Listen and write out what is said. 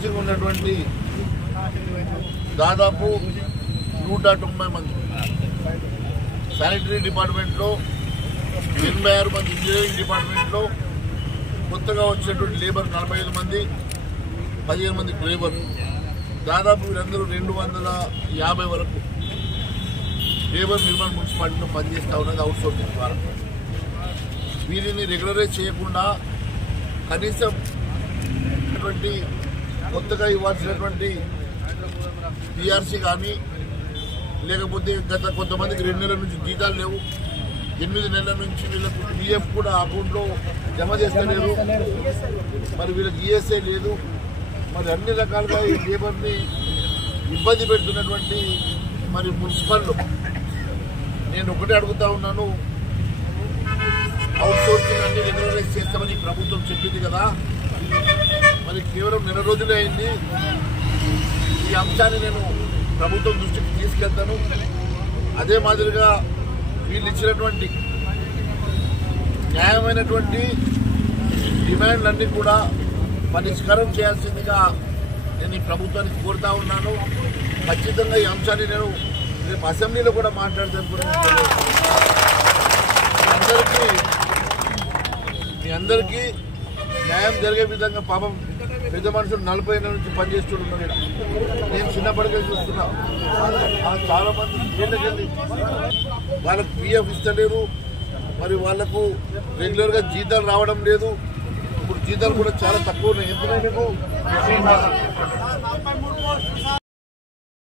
Pending ఉన్నటువంటి దాదాపు 190 మంది శానిటరీ డిపార్ట్మెంట్లో, 86 మంది ఇంజనీరింగ్ డిపార్ట్మెంట్లో, కొత్తగా వచ్చినటువంటి లేబర్ 45 మంది, 15 మంది డ్రైవర్, దాదాపు వీరందరూ 250 వరకు లేబర్ నిర్మల్ మున్సిపాలిటీలో పనిచేస్తూ ఉన్నది అవుట్ సోర్సింగ్ ద్వారా. వీరిని రెగ్యులరైజ్ చేయకుండా కనీసం కొత్తగా ఇవ్వాల్సినటువంటి టీఆర్సీ కానీ, లేకపోతే గత కొంతమందికి 2 నెలల నుంచి జీతాలు లేవు, 8 నెలల నుంచి వీళ్ళకు పిఎఫ్ కూడా అకౌంట్లో జమ చేస్తలేరు, మరి వీళ్ళకి ఈఎస్ఐ లేదు. మరి అన్ని రకాలుగా ఈ లేబర్ని ఇబ్బంది పెడుతున్నటువంటి మరి మున్సిపల్లో నేను ఒకటే అడుగుతా ఉన్నాను, అవుట్ సోర్సింగ్ అన్ని రెగ్యులరైజ్ చేస్తామని ప్రభుత్వం చెప్పింది కదా, మరి కేవలం నెల రోజులే అయింది. ఈ అంశాన్ని నేను ప్రభుత్వం దృష్టికి తీసుకెళ్తాను. అదే మాదిరిగా వీళ్ళు ఇచ్చినటువంటి న్యాయమైనటువంటి డిమాండ్లన్నీ కూడా పరిష్కారం చేయాల్సిందిగా నేను ఈ ప్రభుత్వానికి కోరుతా ఉన్నాను. ఖచ్చితంగా ఈ అంశాన్ని నేను రేపు అసెంబ్లీలో కూడా మాట్లాడతాను. మీ అందరికీ న్యాయం జరిగే విధంగా పాపం పెద్ద మనుషులు 40 ఏళ్ళ నుంచి పనిచేస్తున్నారు. నేను చిన్నప్పటికే చూస్తున్నా, చాలా మంది ఏళ్ళకెళ్ళి వాళ్ళకు పిఎఫ్ ఇస్తలేరు, మరి వాళ్లకు రెగ్యులర్గా జీతాలు రావడం లేదు. ఇప్పుడు జీతాలు కూడా చాలా తక్కువ ఉన్నాయి. ఎందుకంటే